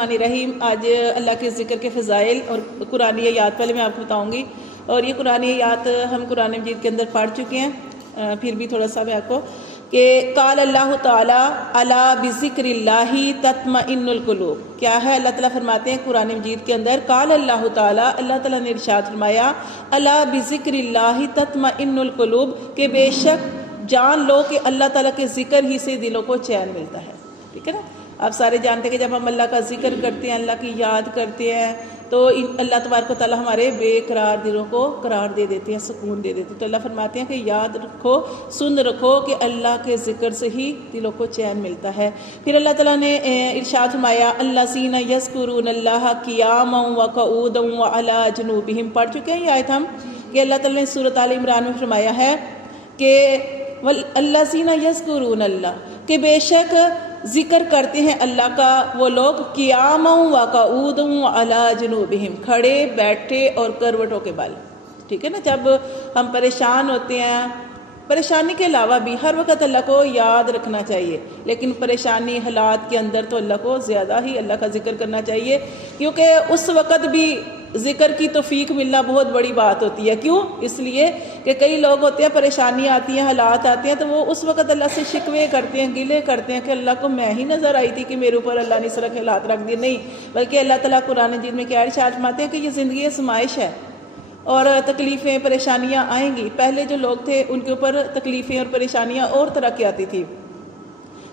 الرحمن الرحیم۔ آج اللہ کے ذکر کے فضائل اور قرآنی آیات پہلے میں آپ کو بتاؤں گی، اور یہ قرآنی آیات ہم قرآن مجید کے اندر پڑھ چکے ہیں، پھر بھی تھوڑا سا میں آپ کو کہ قال اللہ تعالیٰ الا بذکر اللہ تطمئن القلوب۔ کیا ہے؟ اللہ تعالیٰ فرماتے ہیں قرآن مجید کے اندر، قال اللہ تعالیٰ، اللہ تعالیٰ نے ارشاد فرمایا، الا بذکر اللہ تطمئن القلوب، کہ بے شک جان لو کہ اللہ تعالیٰ کے ذکر ہی سے دلوں کو چین ملتا ہے۔ ٹھیک ہے نا؟ آپ سارے جانتے ہیں کہ جب ہم اللہ کا ذکر کرتے ہیں، اللہ کی یاد کرتے ہیں، تو اللہ تبارک و تعالیٰ ہمارے بے قرار دلوں کو قرار دے دیتے ہیں، سکون دے دیتے ہیں۔ تو اللہ فرماتے ہیں کہ یاد رکھو، سن رکھو کہ اللہ کے ذکر سے ہی دلوں کو چین ملتا ہے۔ پھر اللہ تعالیٰ نے ارشاد فرمایا، الذین یذکرون اللہ قیاما وقعودا وعلی جنوبہم، پڑھ چکے ہیں یہ آیت ہم، کہ اللہ تعالیٰ نے سورۃ آل عمران میں فرمایا ہے کہ الذین یذکرون اللہ، کہ بے شک ذکر کرتے ہیں اللہ کا وہ لوگ، قیاما وقعودا وعلی جنوبہم، کھڑے بیٹھے اور کروٹوں کے بل۔ ٹھیک ہے نا؟ جب ہم پریشان ہوتے ہیں، پریشانی کے علاوہ بھی ہر وقت اللہ کو یاد رکھنا چاہیے، لیکن پریشانی حالات کے اندر تو اللہ کو زیادہ ہی اللہ کا ذکر کرنا چاہیے، کیونکہ اس وقت بھی ذکر کی توفیق ملنا بہت بڑی بات ہوتی ہے۔ کیوں؟ اس لیے کہ کئی لوگ ہوتے ہیں، پریشانی آتی ہیں، حالات آتے ہیں، تو وہ اس وقت اللہ سے شکوے کرتے ہیں، گلے کرتے ہیں کہ اللہ کو میں ہی نظر آئی تھی کہ میرے اوپر اللہ نے اس طرح کے حالات رکھ دیے۔ نہیں، بلکہ اللہ تعالیٰ قرآن مجید میں کیا ارشاد فرماتے ہیں کہ یہ زندگی آزمائش ہے، اور تکلیفیں پریشانیاں آئیں گی۔ پہلے جو لوگ تھے ان کے اوپر تکلیفیں اور پریشانیاں اور طرح کی آتی تھی۔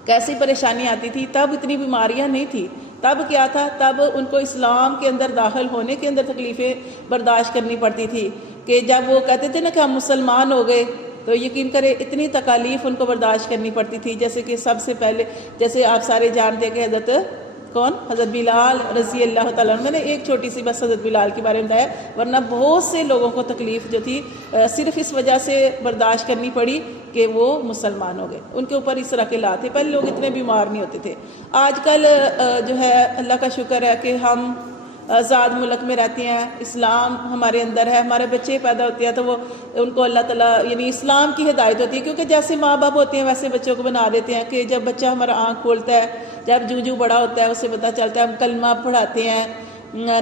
کیسی پریشانی آتی تھی؟ تب اتنی بیماریاں نہیں تھی، تب کیا تھا؟ تب ان کو اسلام کے اندر داخل ہونے کے اندر تکلیفیں برداشت کرنی پڑتی تھی، کہ جب وہ کہتے تھے نا کہ ہم مسلمان ہو گئے، تو یقین کرے اتنی تکالیف ان کو برداشت کرنی پڑتی تھی۔ جیسے کہ سب سے پہلے، جیسے آپ سارے جانتے ہیں کہ حضرت بلال رضی اللہ تعالیٰ عنہ، میں نے ایک چھوٹی سی بس حضرت بلال کے بارے میں بتایا، ورنہ بہت سے لوگوں کو تکلیف جو تھی صرف اس وجہ سے برداشت کرنی پڑی کہ وہ مسلمان ہو گئے، ان کے اوپر اس طرح کے حالات تھے۔ پہلے لوگ اتنے بیمار نہیں ہوتے تھے۔ آج کل جو ہے اللہ کا شکر ہے کہ ہم آزاد ملک میں رہتے ہیں، اسلام ہمارے اندر ہے، ہمارے بچے پیدا ہوتے ہیں تو وہ ان کو اللہ تعالیٰ یعنی اسلام کی ہدایت ہوتی ہے، کیونکہ جیسے ماں باپ ہوتے ہیں ویسے بچوں کو بنا دیتے ہیں کہ جب بچہ ہمارا آنکھ کھولتا ہے، جب جو بڑا ہوتا ہے اسے پتہ چلتا ہے، ہم کلمہ پڑھاتے ہیں،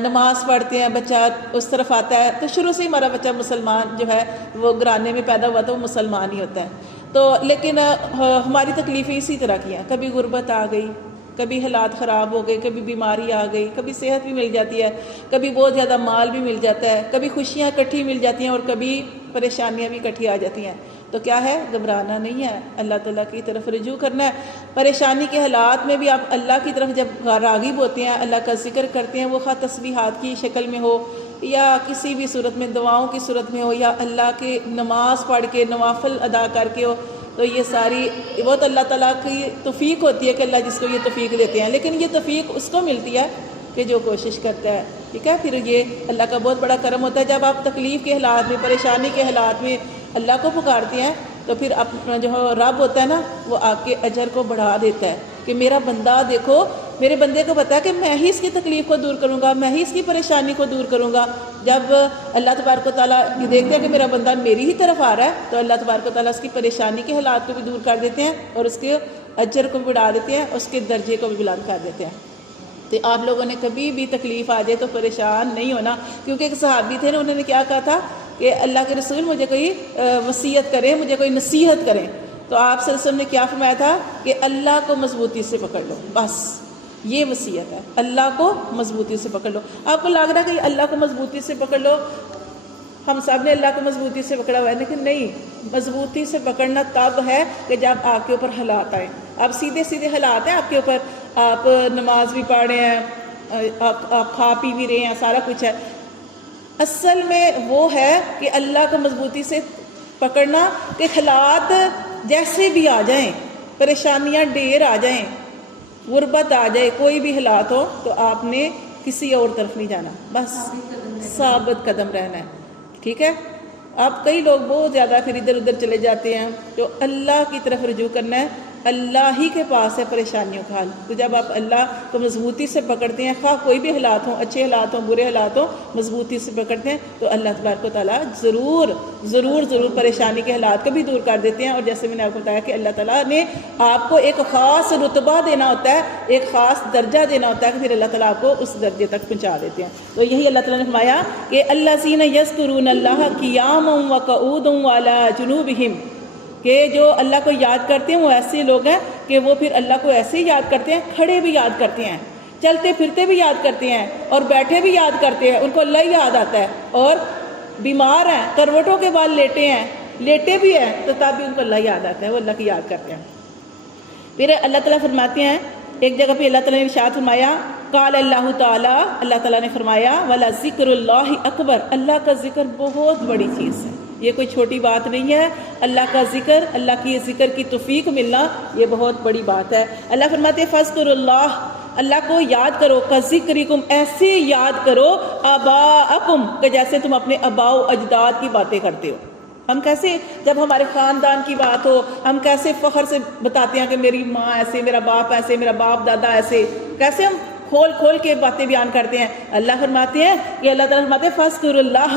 نماز پڑھتے ہیں، بچہ اس طرف آتا ہے، تو شروع سے ہی ہمارا بچہ مسلمان جو ہے وہ گھرانے میں پیدا ہوا تو وہ مسلمان ہی ہوتا ہے۔ تو لیکن ہماری تکلیفیں اسی طرح کی ہیں، کبھی غربت آ گئی، کبھی حالات خراب ہو گئے، کبھی بیماری آ گئی، کبھی صحت بھی مل جاتی ہے، کبھی بہت زیادہ مال بھی مل جاتا ہے، کبھی خوشیاں اکٹھی مل جاتی ہیں اور کبھی پریشانیاں بھی اکٹھی آ جاتی ہیں۔ تو کیا ہے؟ گھبرانا نہیں ہے، اللہ تعالیٰ کی طرف رجوع کرنا ہے۔ پریشانی کے حالات میں بھی آپ اللہ کی طرف جب راغب ہوتے ہیں، اللہ کا ذکر کرتے ہیں، وہ خواہ تسبیحات کی شکل میں ہو یا کسی بھی صورت میں، دعاؤں کی صورت میں ہو، یا اللہ کے نماز پڑھ کے نوافل ادا کر کے ہو، تو یہ ساری بہت اللہ تعالیٰ کی توفیق ہوتی ہے کہ اللہ جس کو یہ توفیق دیتے ہیں، لیکن یہ توفیق اس کو ملتی ہے کہ جو کوشش کرتا ہے۔ ٹھیک ہے؟ پھر یہ اللہ کا بہت بڑا کرم ہوتا ہے، جب آپ تکلیف کے حالات میں، پریشانی کے حالات میں اللہ کو پکارتے ہیں تو پھر اپنا جو رب ہوتا ہے نا، وہ آپ کے اجر کو بڑھا دیتا ہے کہ میرا بندہ دیکھو، میرے بندے کو پتا ہے کہ میں ہی اس کی تکلیف کو دور کروں گا، میں ہی اس کی پریشانی کو دور کروں گا۔ جب اللہ تبارک و تعالیٰ یہ دیکھتے ہیں کہ میرا بندہ میری ہی طرف آ رہا ہے، تو اللہ تبارک و تعالیٰ اس کی پریشانی کے حالات کو بھی دور کر دیتے ہیں اور اس کے اجر کو بھی بڑھا دیتے ہیں، اس کے درجے کو بھی بلند کر دیتے ہیں۔ تو آپ لوگوں نے کبھی بھی تکلیف آ جائے تو پریشان نہیں ہونا، کیونکہ ایک صحابی تھے نا، انہوں نے کیا کہا تھا کہ اللہ کے رسول مجھے کوئی وصیت کریں، مجھے کوئی نصیحت کریں، تو آپ صلی اللہ علیہ وسلم نے کیا فرمایا تھا کہ اللہ کو مضبوطی سے پکڑ لو، بس یہ وصیت ہے، اللہ کو مضبوطی سے پکڑ لو۔ آپ کو لگ رہا ہے کہ اللہ کو مضبوطی سے پکڑ لو، ہم سب نے اللہ کو مضبوطی سے پکڑا ہوا ہے، لیکن نہیں، مضبوطی سے پکڑنا تب ہے کہ جب آپ کے اوپر حالات آئیں۔ اب سیدھے سیدھے حالات ہیں آپ کے اوپر، آپ نماز بھی پڑھ رہے ہیں، آپ کھا پی بھی رہے ہیں، سارا کچھ ہے، اصل میں وہ ہے کہ اللہ کو مضبوطی سے پکڑنا کہ حالات جیسے بھی آ جائیں، پریشانیاں ڈھیر آ جائیں، غربت آ جائے، کوئی بھی حالات ہو، تو آپ نے کسی اور طرف نہیں جانا، بس ثابت قدم رہنا ہے۔ ٹھیک ہے؟ اب کئی لوگ بہت زیادہ پھر ادھر ادھر چلے جاتے ہیں، تو اللہ کی طرف رجوع کرنا ہے، اللہ ہی کے پاس ہے پریشانیوں کا حل۔ تو جب آپ اللہ کو مضبوطی سے پکڑتے ہیں، خواہ کوئی بھی حالات ہوں، اچھے حالات ہوں، برے حالات ہوں، مضبوطی سے پکڑتے ہیں تو اللہ تبارک و تعالیٰ ضرور پریشانی کے حالات کو بھی دور کر دیتے ہیں۔ اور جیسے میں نے آپ کو بتایا کہ اللہ تعالیٰ نے آپ کو ایک خاص رتبہ دینا ہوتا ہے، ایک خاص درجہ دینا ہوتا ہے کہ پھر اللہ تعالیٰ آپ کو اس درجے تک پہنچا دیتے ہیں۔ تو یہی اللہ تعالیٰ نے فرمایا کہ الذین یذکرون اللہ قیاما وقعودا وعلی جنوبہم، کہ جو اللہ کو یاد کرتے ہیں وہ ایسے لوگ ہیں کہ وہ پھر اللہ کو ایسے ہی یاد کرتے ہیں، کھڑے بھی یاد کرتے ہیں، چلتے پھرتے بھی یاد کرتے ہیں، اور بیٹھے بھی یاد کرتے ہیں، ان کو اللہ یاد آتا ہے، اور بیمار ہیں، کروٹوں کے بعد لیٹے بھی ہیں تو تب بھی ان کو اللہ یاد آتا ہے، وہ اللہ کی یاد کرتے ہیں۔ پھر اللہ تعالیٰ فرماتے ہیں ایک جگہ پہ اللہ تعالیٰ نے ارشاد فرمایا، قال اللہ تعالیٰ، اللہ تعالیٰ نے فرمایا وَلَذِكْرُ اللَّهِ اکبر، اللہ کا ذکر بہت بڑی چیز ہے، یہ کوئی چھوٹی بات نہیں ہے۔ اللہ کا ذکر، اللہ کی ذکر کی توفیق ملنا یہ بہت بڑی بات ہے۔ اللہ فرماتے ہیں فَاذْكُرُوا اللَّهَ، اللہ کو یاد کرو، كَذِكْرِكُمْ، ایسے یاد کرو آباءکم، کہ جیسے تم اپنے آباء و اجداد کی باتیں کرتے ہو۔ ہم کیسے جب ہمارے خاندان کی بات ہو ہم کیسے فخر سے بتاتے ہیں کہ میری ماں ایسے، میرا باپ ایسے، میرا باپ دادا ایسے، کیسے ہم کھول کے باتیں بیان کرتے ہیں۔ اللہ فرماتے ہیں کہ اللہ تعالیٰ فرماتے ہیں فَاذْكُرُوا اللَّهَ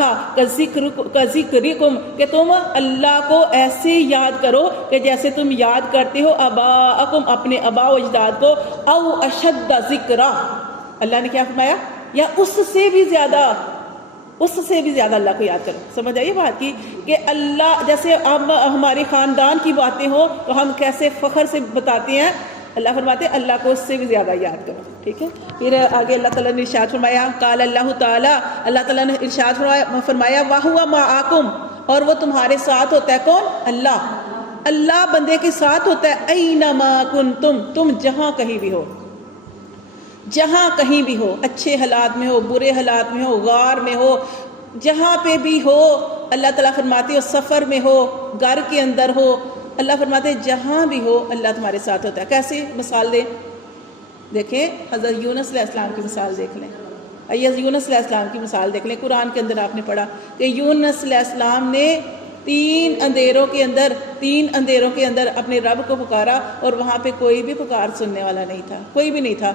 كَذِكْرِكُمْ، کہ تم اللہ کو ایسے یاد کرو کہ جیسے تم یاد کرتے ہو آباءکم، اپنے آباء و اجداد کو، او اشد ذکرا، اللہ نے کیا فرمایا، یا اس سے بھی زیادہ اللہ کو یاد کرو۔ سمجھ آئیے بات کی کہ اللہ جیسے اب ہماری خاندان کی باتیں ہوں تو ہم کیسے فخر سے بتاتے ہیں، اللہ فرماتے ہیں اللہ کو اس سے بھی زیادہ یاد کرو، ٹھیک ہے۔ پھر آگے اللہ تعالیٰ نے ارشاد فرمایا، قال اللہ تعالیٰ، اللہ تعالیٰ نے ارشاد فرمایا وَهُوَ مَعَكُمْ، اور وہ تمہارے ساتھ ہوتا ہے، کون؟ اللہ بندے کے ساتھ ہوتا ہے، اَيْنَمَا كُنْتُمْ، تم جہاں کہیں بھی ہو، جہاں کہیں بھی ہو، اچھے حالات میں ہو، برے حالات میں ہو، غار میں ہو، جہاں پہ بھی ہو، اللہ تعالیٰ فرماتے ہو سفر میں ہو، گھر کے اندر ہو، اللہ فرماتے ہیں جہاں بھی ہو اللہ تمہارے ساتھ ہوتا ہے۔ کیسے مثال دیں؟ دیکھیں حضرت یونس علیہ السلام کی مثال دیکھ لیں، یونس علیہ السلام کی مثال دیکھ لیں۔ قرآن کے اندر آپ نے پڑھا کہ یونس علیہ السلام نے تین اندھیروں کے اندر اپنے رب کو پکارا، اور وہاں پہ کوئی بھی پکار سننے والا نہیں تھا، کوئی بھی نہیں تھا،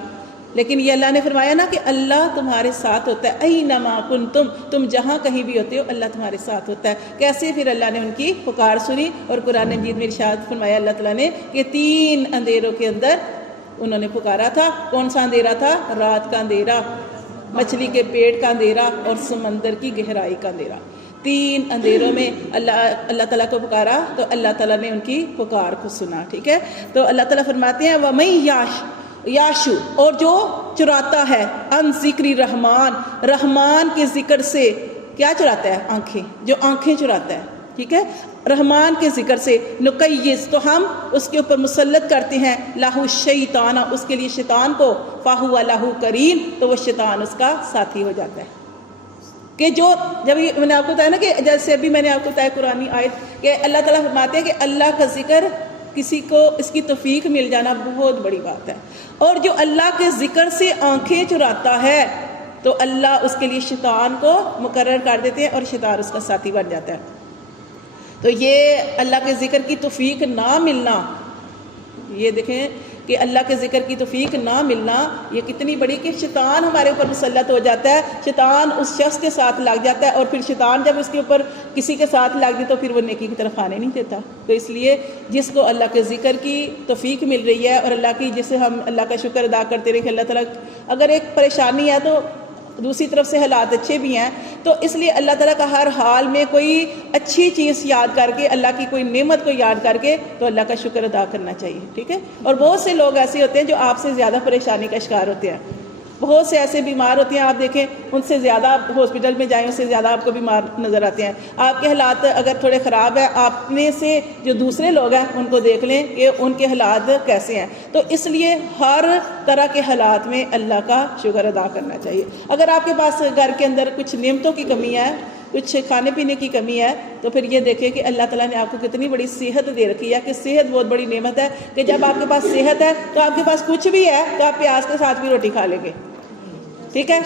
لیکن یہ اللہ نے فرمایا نا کہ اللہ تمہارے ساتھ ہوتا ہے، اینما کنتم، تم جہاں کہیں بھی ہوتے ہو اللہ تمہارے ساتھ ہوتا ہے۔ کیسے؟ پھر اللہ نے ان کی پکار سنی، اور قرآن مجید میں ارشاد فرمایا اللہ تعالیٰ نے کہ تین اندھیروں کے اندر انہوں نے پکارا تھا۔ کون سا اندھیرا تھا؟ رات کا اندھیرا، مچھلی کے پیٹ کا اندھیرا، اور سمندر کی گہرائی کا اندھیرا۔ تین اندھیروں میں اللہ تعالیٰ کو پکارا تو اللہ تعالیٰ نے ان کی پکار کو سنا، ٹھیک ہے۔ تو اللہ تعالیٰ فرماتے ہیں وَمَن یاشو، اور جو چراتا ہے، ان ذکری رحمان کے ذکر سے، کیا چراتا ہے؟ آنکھیں، جو آنکھیں چراتا ہے، ٹھیک ہے، رحمان کے ذکر سے، نقیس، تو ہم اس کے اوپر مسلط کرتے ہیں، لاہو الشیطان، اس کے لیے شیطان کو، فاہو لاہو کرین، تو وہ شیطان اس کا ساتھی ہو جاتا ہے۔ کہ جب میں نے آپ کو بتایا نا کہ جیسے ابھی میں نے آپ کو بتایا قرآنی آیت کہ اللہ تعالیٰ فرماتے ہیں کہ اللہ کا ذکر کسی کو اس کی توفیق مل جانا بہت بڑی بات ہے، اور جو اللہ کے ذکر سے آنکھیں چراتا ہے تو اللہ اس کے لیے شیطان کو مقرر کر دیتے ہیں، اور شیطان اس کا ساتھی بن جاتا ہے۔ تو یہ اللہ کے ذکر کی توفیق نہ ملنا، یہ دیکھیں کہ اللہ کے ذکر کی توفیق نہ ملنا یہ کتنی بڑی، کہ شیطان ہمارے اوپر مسلط ہو جاتا ہے، شیطان اس شخص کے ساتھ لگ جاتا ہے، اور پھر شیطان جب اس کے اوپر کسی کے ساتھ لگ جائے تو پھر وہ نیکی کی طرف آنے نہیں دیتا۔ تو اس لیے جس کو اللہ کے ذکر کی توفیق مل رہی ہے، اور اللہ کی جسے ہم اللہ کا شکر ادا کرتے رہے کہ اللہ تعالیٰ اگر ایک پریشانی ہے تو دوسری طرف سے حالات اچھے بھی ہیں، تو اس لیے اللہ تعالیٰ کا ہر حال میں کوئی اچھی چیز یاد کر کے، اللہ کی کوئی نعمت کو یاد کر کے تو اللہ کا شکر ادا کرنا چاہیے، ٹھیک ہے۔ اور بہت سے لوگ ایسے ہوتے ہیں جو آپ سے زیادہ پریشانی کا شکار ہوتے ہیں، بہت سے ایسے بیمار ہوتے ہیں، آپ دیکھیں ان سے زیادہ آپ ہاسپٹل میں جائیں، ان سے زیادہ آپ کو بیمار نظر آتے ہیں۔ آپ کے حالات اگر تھوڑے خراب ہیں، آپ میں سے جو دوسرے لوگ ہیں ان کو دیکھ لیں کہ ان کے حالات کیسے ہیں۔ تو اس لیے ہر طرح کے حالات میں اللہ کا شکر ادا کرنا چاہیے۔ اگر آپ کے پاس گھر کے اندر کچھ نعمتوں کی کمی ہے، کچھ کھانے پینے کی کمی ہے، تو پھر یہ دیکھیں کہ اللہ تعالیٰ نے آپ کو کتنی بڑی صحت دے رکھی ہے، کہ صحت بہت بڑی نعمت ہے، کہ جب آپ کے پاس صحت ہے تو آپ کے پاس کچھ بھی ہے تو آپ پیاز کے ساتھ بھی روٹی کھا لیں گے، ٹھیک ہے۔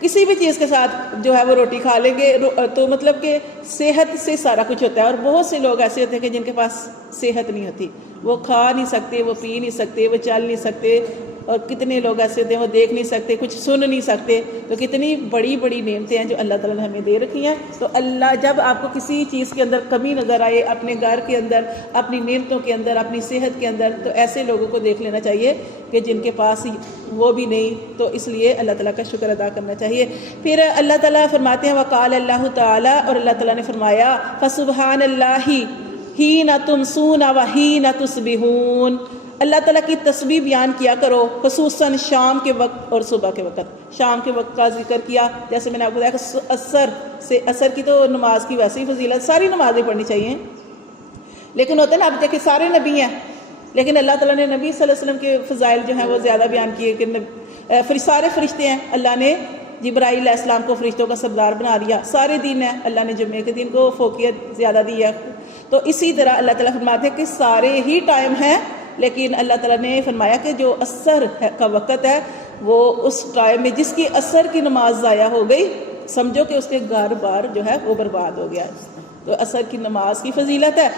کسی بھی چیز کے ساتھ جو ہے وہ روٹی کھا لیں گے تو مطلب کہ صحت سے سارا کچھ ہوتا ہے. اور بہت سے لوگ ایسے ہوتے ہیں کہ جن کے پاس صحت نہیں ہوتی, وہ کھا نہیں سکتے, وہ پی نہیں سکتے, وہ چل نہیں سکتے, اور کتنے لوگ ایسے ہوتے ہیں وہ دیکھ نہیں سکتے, کچھ سن نہیں سکتے. تو کتنی بڑی بڑی نعمتیں ہیں جو اللہ تعالیٰ نے ہمیں دے رکھی ہیں. تو اللہ جب آپ کو کسی چیز کے اندر کمی نظر آئے, اپنے گھر کے اندر, اپنی نعمتوں کے اندر, اپنی صحت کے اندر, تو ایسے لوگوں کو دیکھ لینا چاہیے کہ جن کے پاس وہ بھی نہیں. تو اس لیے اللہ تعالیٰ کا شکر ادا کرنا چاہیے. پھر اللہ تعالیٰ فرماتے ہیں وقال اللہ تعالیٰ, اور اللہ تعالیٰ نے فرمایا فسبحان اللہ حین تمسون وحین تصبحون. اللہ تعالیٰ کی تسبیح بیان کیا کرو, خصوصاً شام کے وقت اور صبح کے وقت. شام کے وقت کا ذکر کیا, جیسے میں نے آپ کو بتایا کہ عصر کی تو نماز کی ویسے ہی فضیلت, ساری نمازیں پڑھنی چاہیے, لیکن ہوتا ہے نا آپ دیکھیں سارے نبی ہیں, لیکن اللہ تعالیٰ نے نبی صلی اللہ علیہ وسلم کے فضائل جو ہیں وہ زیادہ بیان کیے کہ سارے فرشتے ہیں, اللہ نے جبرائیل علیہ السلام کو فرشتوں کا سردار بنا لیا. سارے دن ہیں, اللہ نے جمعے کے دن کو فوقیت زیادہ دی ہے. تو اسی طرح اللہ تعالیٰ فرماتے ہیں کہ سارے ہی ٹائم ہیں, لیکن اللہ تعالیٰ نے فرمایا کہ جو عصر کا وقت ہے وہ اس ٹائم میں جس کی عصر کی نماز ضائع ہو گئی, سمجھو کہ اس کے گھر بار جو ہے وہ برباد ہو گیا. تو عصر کی نماز کی فضیلت ہے.